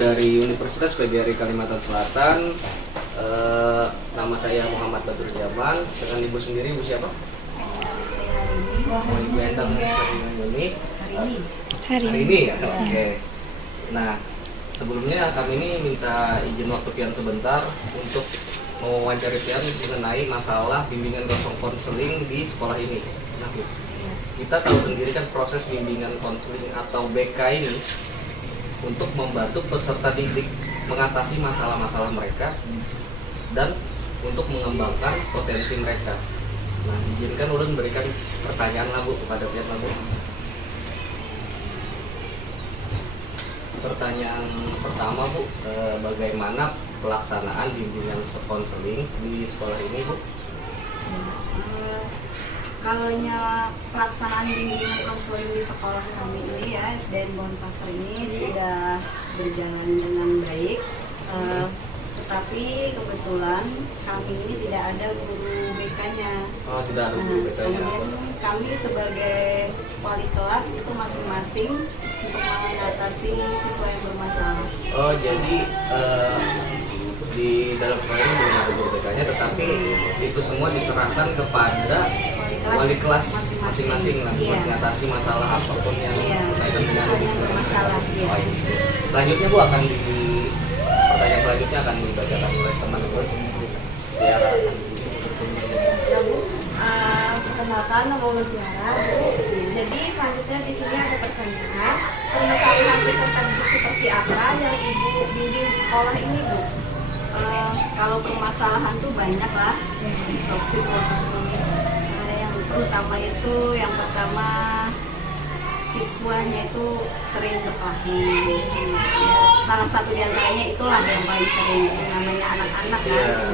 dari Universitas PGRI Kalimantan Selatan. Nama saya Muhammad Badrul Jamal. Dengan ibu sendiri, ibu siapa? Ibu Endang ini hari ini ya. Oke. Nah, sebelumnya kami ini minta izin waktu Pian sebentar untuk mewawancari Pian mengenai masalah bimbingan konseling di sekolah ini. Nah, Bu, kita tahu sendiri kan proses bimbingan konseling atau BK ini untuk membantu peserta didik mengatasi masalah-masalah mereka dan untuk mengembangkan potensi mereka. Nah, izinkan ulun berikan pertanyaan lah, Bu, kepada Pian lah, Bu. Pertanyaan pertama, Bu, bagaimana pelaksanaan bimbingan konseling di sekolah ini, Bu? Kalau pelaksanaan bimbingan konseling di sekolah kami ini ya, SDN Bonpasar ini sudah berjalan dengan baik. Tetapi kebetulan kami ini tidak ada guru BK-nya. Oh, tidak ada guru BK-nya. Kemudian kami sebagai wali kelas itu masing-masing untuk mengatasi siswa yang bermasalah. Oh, jadi di dalam sekolah ini belum ada guru BK-nya, tetapi itu semua diserahkan kepada wali kelas masing-masing lah buat mengatasi masalah apapun yang berkaitan siswa yang bermasalah. Oh, iya. Selanjutnya, Bu, pertanyaan selanjutnya akan dibacakan oleh teman-teman. Ya, Bu, perkenalkan nama Ulun Tiara. Jadi selanjutnya di sini ada pertanyaan, permasalahan peserta didik seperti apa yang Ibu bimbing di sekolah ini, Bu? Kalau permasalahan tuh banyak lah untuk siswa kami. Yang terutama itu yang pertama siswanya itu sering berkelahi. Salah satu di antaranya itulah yang paling sering, yang namanya anak-anak kan.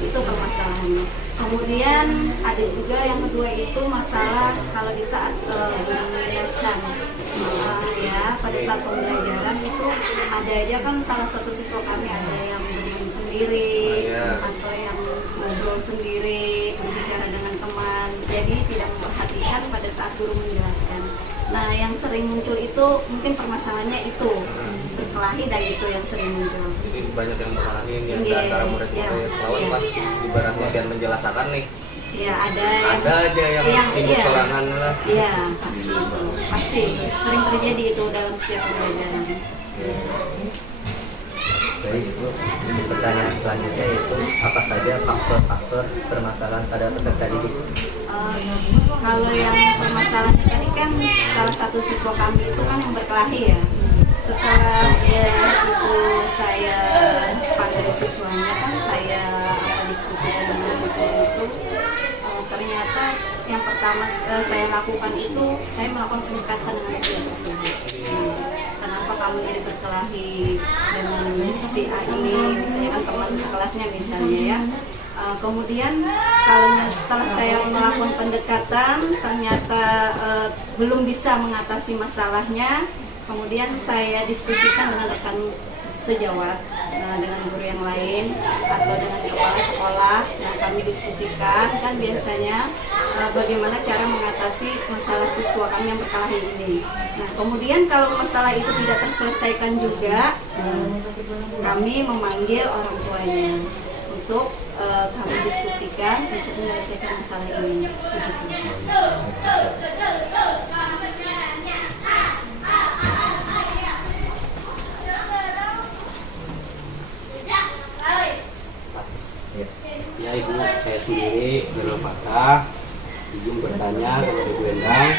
Itu permasalahannya. Kemudian ada juga yang kedua itu masalah kalau di saat menjelaskan ya pada saat pembelajaran itu ada aja kan salah satu siswa kami ada yang bermain sendiri atau yang ngobrol sendiri, berbicara dengan teman, jadi tidak memperhatikan pada saat guru menjelaskan. Nah, yang sering muncul itu mungkin permasalahannya itu berkelahi, dan itu yang sering muncul. Jadi banyak yang berkelahi yang antara murid-murid lawan pas ibaratnya biar menjelaskan nih. Ya, ada aja yang sibuk sorangan lah. Iya, pasti itu. Pasti sering terjadi itu dalam setiap pembelajaran. Baik, Bu. Pertanyaan selanjutnya yaitu apa saja faktor-faktor permasalahan pada peserta didik? Kalau yang permasalahan tadi kan salah satu siswa kami itu kan yang berkelahi ya. Setelah itu saya panggil siswanya kan, saya diskusikan dengan siswa itu, ternyata yang pertama saya lakukan itu saya melakukan pendekatan dengan siswa tersebut. Kenapa kamu jadi berkelahi dengan si A ini, misalnya kan teman sekelasnya misalnya ya. Kemudian kalau setelah saya melakukan pendekatan ternyata belum bisa mengatasi masalahnya, kemudian saya diskusikan dengan rekan sejawat, dengan guru yang lain atau dengan kepala sekolah. Nah, kami diskusikan kan biasanya bagaimana cara mengatasi masalah siswa kami yang berkelahi ini. Nah, kemudian kalau masalah itu tidak terselesaikan juga, kami memanggil orang tuanya untuk kami diskusikan untuk menyelesaikan masalah ini. Ya, Ibu, saya sendiri Nurul Fatah izin bertanya kepada Ibu Endang,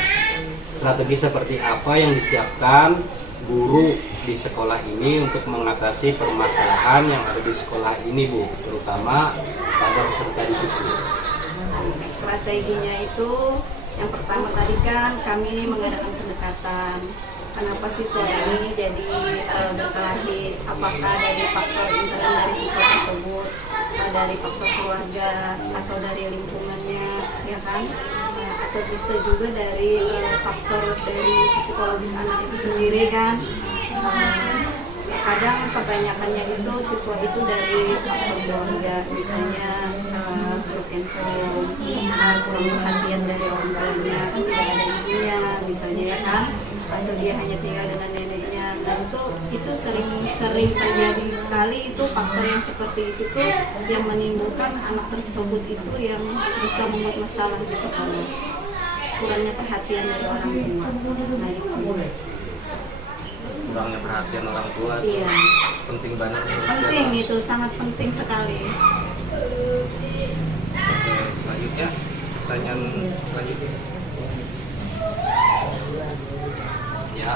strategi seperti apa yang disiapkan guru di sekolah ini untuk mengatasi permasalahan yang ada di sekolah ini, Bu, terutama pada peserta didik? Strateginya itu yang pertama tadi kan kami mengadakan pendekatan. Kenapa siswa ini jadi berkelahi? Apakah dari faktor internal dari siswa tersebut, dari faktor keluarga atau dari lingkungannya, ya kan? Atau bisa juga dari faktor dari psikologis anak itu sendiri kan? Kadang kebanyakannya itu siswa itu dari faktor keluarga, misalnya broken home, kurang perhatian dari orang tuanya, kan tidak ada ibunya misalnya ya kan, atau dia hanya tinggal dengan neneknya dan itu sering terjadi sekali. Itu faktor yang seperti itu tuh yang menimbulkan anak tersebut itu yang bisa membuat masalah di sekolah, kurangnya perhatian dari orang tua. Nah itu kurangnya perhatian orang tua. iya, Penting banget. penting, itu sangat penting sekali. Oke, selanjutnya pertanyaan selanjutnya. Ya,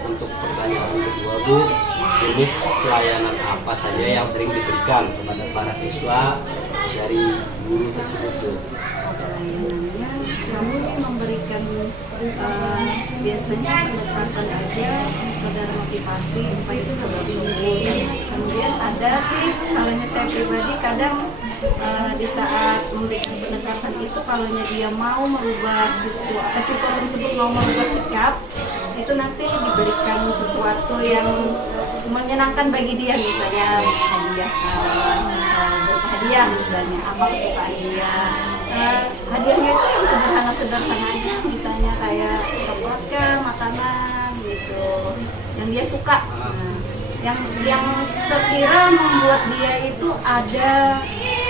untuk pertanyaan kedua Bu, jenis pelayanan apa saja yang sering diberikan kepada para siswa dari guru tersebut Bu? Pelayanannya kami memberikan biasanya pendekatan aja sekedar motivasi supaya siswa sembuh. Kemudian ada sih, kalau saya pribadi kadang di saat memberikan pendekatan itu, kalau dia mau merubah siswa tersebut mau merubah sikap, itu nanti diberikan sesuatu yang menyenangkan bagi dia, misalnya hadiah misalnya apa kesukaan dia. Hadiahnya itu yang sederhana aja, misalnya kayak coklat kah, makanan gitu yang dia suka. Yang sekira membuat dia itu ada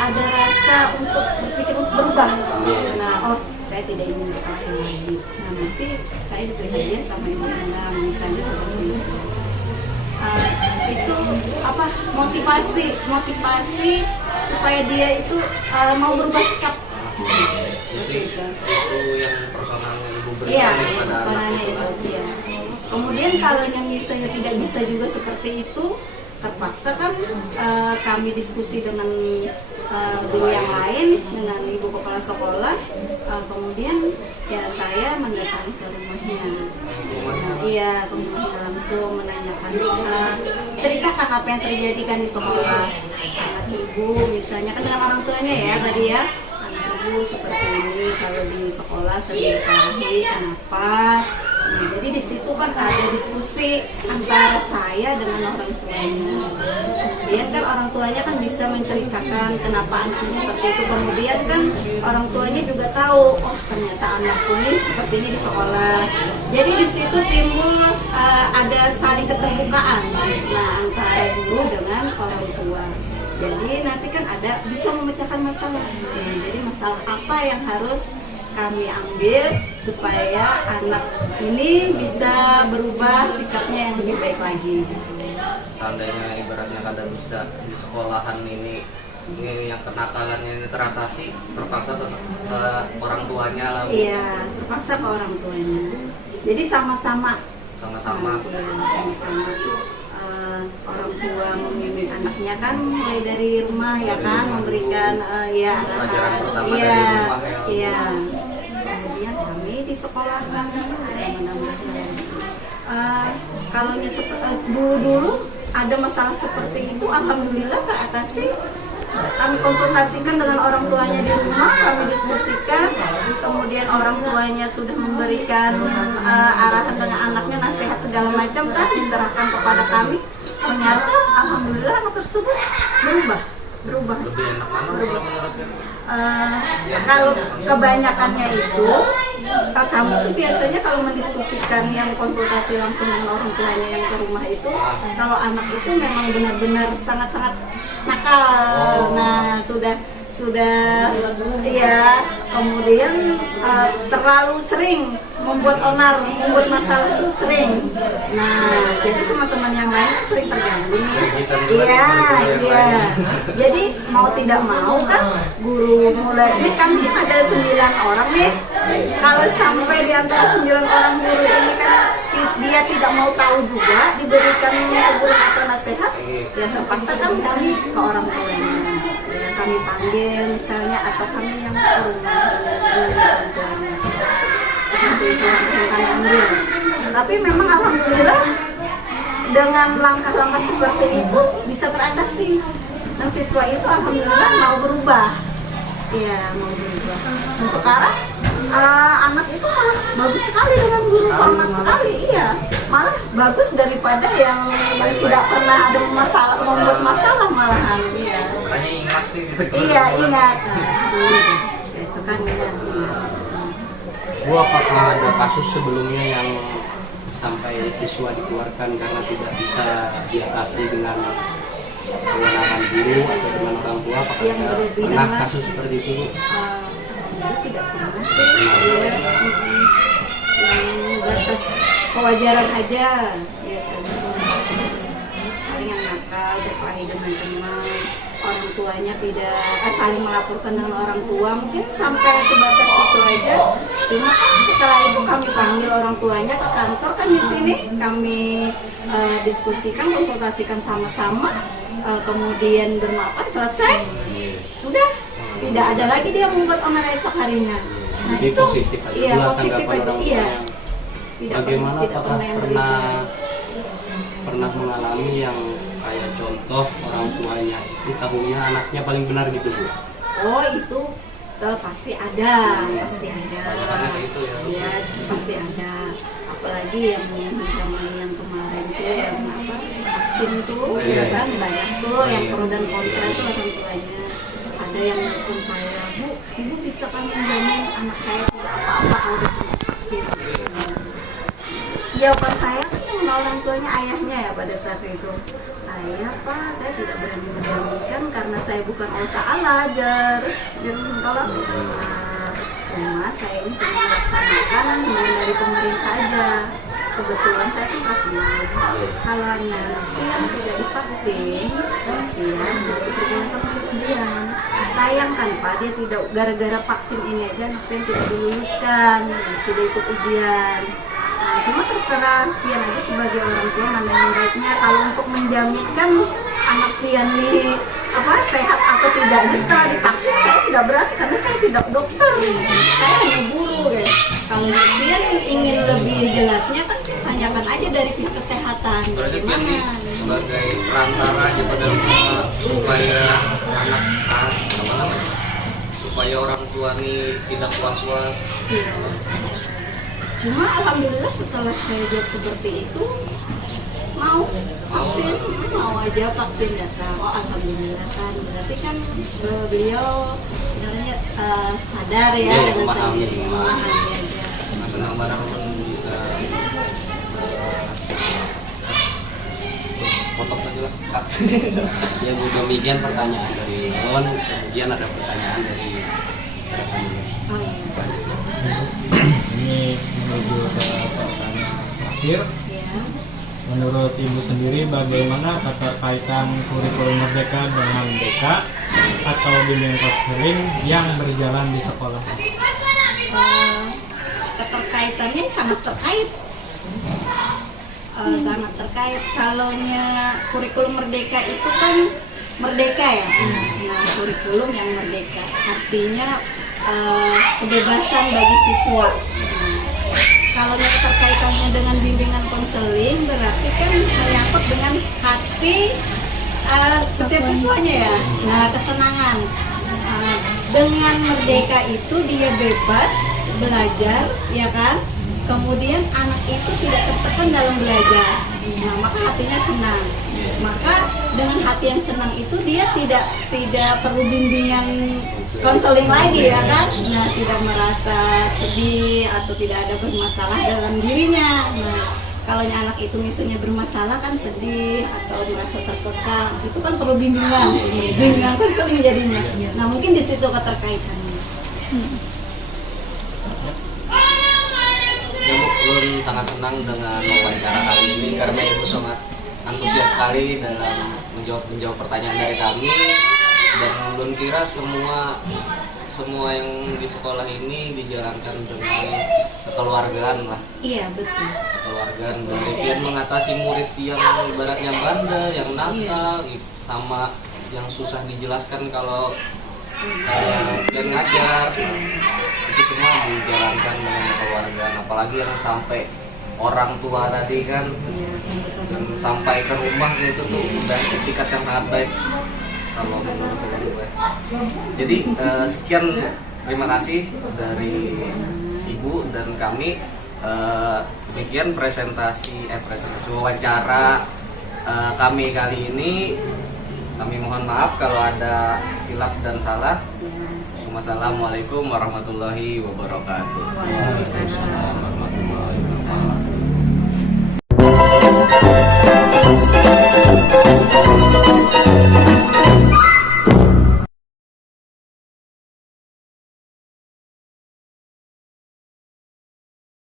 rasa untuk berpikir untuk berubah. Nah, saya tidak ingin berkelahi lagi. Nah, nanti saya diberi hadiah sama ibu misalnya seperti itu. Itu apa, motivasi supaya dia itu mau berubah sikap. Jadi itu yang personal yang Ibu berikan Iya, kepada anak personalnya siswa. itu. Iya. Kemudian kalau yang misalnya tidak bisa juga seperti itu, terpaksa kan kami diskusi dengan guru yang lain, dengan ibu kepala sekolah. Kemudian ya saya mendatangi ke rumahnya. Iya, ke rumahnya langsung menanyakan, ceritakan apa yang terjadi kan di sekolah. Anak ibu misalnya kan dengan orang tuanya ya tadi ya. Ibu seperti ini, kalau di sekolah sering dikelahi, kenapa? Nah, jadi di situ kan ada diskusi antara saya dengan orang tuanya. Kemudian kan orang tuanya kan bisa menceritakan kenapa anaknya seperti itu. Kemudian kan orang tuanya juga tahu, oh ternyata anakku ini seperti ini di sekolah. Jadi di situ timbul ada saling keterbukaan, nah antara guru dengan orang tua. Jadi nanti kan ada bisa memecahkan masalah. Nah, jadi masalah apa yang harus kami ambil supaya anak ini bisa berubah sikapnya yang lebih baik lagi. Seandainya ibaratnya kadang bisa di sekolahan ini yang kenakalannya ini teratasi, terpaksa ke orang tuanya lalu. Iya, terpaksa ke orang tuanya. Jadi sama-sama. Sama-sama. Orang tua membimbing anaknya kan mulai dari rumah ya kan, memberikan Pelajaran pertama iya, dari rumah ya. iya. Kemudian kami di sekolah kan kalau dulu ada masalah seperti itu, alhamdulillah teratasi. Kami konsultasikan dengan orang tuanya di rumah, kami diskusikan, kemudian orang tuanya sudah memberikan arahan dengan anaknya, nasihat segala macam kan diserahkan kepada kami. Ternyata alhamdulillah anak tersebut berubah. Lebih enak mana kalau menurutnya? Kalau kebanyakannya itu kamu tuh biasanya kalau mendiskusikan yang konsultasi langsung dengan orang tuanya yang ke rumah itu, kalau anak itu memang benar-benar sangat-sangat nakal. Nah, sudah ya, kemudian terlalu sering membuat onar, membuat masalah itu sering. Nah, jadi teman-teman yang lain kan sering terganggu nih. Iya. Jadi mau tidak mau kan guru mulai ini kami kan ada 9 orang nih. Kalau sampai di antara 9 orang guru ini kan dia tidak mau tahu juga, diberikan teguran atau nasihat, ya terpaksa kan kami ke orang tuanya. Kami panggil misalnya, atau kami yang ke rumah orang tuanya. Seperti itu yang kami ambil. Tapi memang alhamdulillah dengan langkah-langkah seperti itu bisa teratasi. Dan siswa itu alhamdulillah mau berubah. Iya, mau berubah. Dan sekarang anak itu malah bagus sekali dengan guru, hormat sekali. Iya, malah bagus daripada yang tidak pernah ada masalah, membuat masalah malahan. Iya. Makanya ingat sih gitu. Iya, ingat. Itu kan ingat. Bu, apakah ada kasus sebelumnya yang sampai siswa dikeluarkan karena tidak bisa diatasi dengan kewenangan guru atau dengan orang tua? Apakah Yang ada berlebihan pernah lah. kasus seperti itu, Bu? Alhamdulillah tidak pernah sih. Ya, yang batas kewajaran aja biasanya paling yang nakal, berkelahi dengan teman, orang tuanya tidak saling melaporkan dengan orang tua, mungkin sampai sebatas itu aja. Cuma kan setelah itu kami panggil orang tuanya ke kantor, kan di sini kami diskusikan, konsultasikan sama-sama, kemudian bermaafan, selesai, sudah tidak ada lagi dia membuat onar esok harinya. Nah, Jadi itu positif aja iya, pula positif tanggapan aja, orang tua iya. yang Tidak bagaimana, tidak apakah yang pernah mengalami yang kayak contoh orang tuanya itu tahunya anaknya paling benar gitu, Bu? Oh, itu pasti ada, pasti ada. Banyakannya kayak itu ya. Iya, pasti ada. Apalagi yang zaman yang kemarin tuh yang apa? Vaksin tuh, Iya, ya kan iya. banyak tuh yang Iya. pro dan kontra itu orang tuanya. Ada yang nelfon saya, Bu, Ibu bisa kan menjamin anak saya tidak apa-apa kalau disuntik vaksin. Jawaban saya kan yang orang tuanya, ayahnya ya pada saat itu. Saya, Pak, saya tidak berani menjaminkan karena saya bukan Allah Ta'ala, kalau cuma saya ini cuma melaksanakan himbawan dari pemerintah aja. Kebetulan saya kan pasien. Kalau anak yang tidak divaksin, ya diberikan kemudian. Sayang kan Pak, dia tidak gara-gara vaksin ini aja anaknya tidak diluluskan, tidak ikut ujian. Nah, cuma terserah pian aja sebagai orang tua mana yang baiknya. Kalau untuk menjaminkan anak pian nih sehat atau tidaknya setelah divaksin, saya tidak berani karena saya tidak dokter, saya hanya guru ya. Kalau pian ingin lebih jelasnya kan tanyakan aja dari pihak kesehatan. Berarti Pian Bagaimana? nih sebagai perantara aja pada supaya anak supaya orang tua nih tidak was-was. Iya. Cuma alhamdulillah setelah saya jawab seperti itu, mau vaksin, mau aja vaksin datang. Oh alhamdulillah kan, berarti kan beliau sebenarnya sadar ya Iya, dengan memahami. sendiri, memahami aja. Nah, senang barang pun bisa potong aja lah. Ya Bu, demikian pertanyaan dari Non. Kemudian ada pertanyaan dari rekan. Oh iya. Ini menuju ke pertanyaan terakhir. Ya. Menurut Ibu sendiri bagaimana keterkaitan kurikulum Merdeka dengan BK atau bimbingan konseling yang berjalan di sekolah? Keterkaitannya sangat terkait. Sangat terkait. Kalaunya kurikulum Merdeka itu kan merdeka ya. Nah, kurikulum yang merdeka artinya kebebasan bagi siswa. Kalau keterkaitannya dengan bimbingan konseling berarti kan menyangkut dengan hati setiap siswanya ya. Nah, kesenangan. Dengan merdeka itu dia bebas belajar, ya kan? Kemudian anak itu tidak tertekan dalam belajar. Nah, maka hatinya senang. Maka dengan hati yang senang itu dia tidak perlu bimbingan konseling lagi ya kan? Nah, tidak merasa sedih atau tidak ada bermasalah dalam dirinya. Nah, kalau anak itu misalnya bermasalah kan sedih atau merasa tertekan, itu kan perlu bimbingan konseling jadinya. Nah, mungkin di situ keterkaitannya. Ya Bu, Ulun sangat senang dengan wawancara kali ini karena Ibu sangat antusias sekali dalam menjawab pertanyaan dari kami, dan Ulun kira semua yang di sekolah ini dijalankan dengan kekeluargaan lah. Iya, betul. Kekeluargaan dari Pian mengatasi murid yang ibaratnya bandel, yang nakal, sama yang susah dijelaskan kalau Pian ngajar. Itu semua dijalankan dengan kekeluargaan, apalagi yang sampai orang tua tadi kan, dan sampai ke rumah gitu tuh udah etikat yang sangat baik kalau menurut gue. Jadi sekian, terima kasih dari Ibu dan kami. Demikian presentasi wawancara kami kali ini. Kami mohon maaf kalau ada hilaf dan salah. Wassalamualaikum warahmatullahi wabarakatuh. Waalaikumsalam. Warahmatullahi wabarakatuh.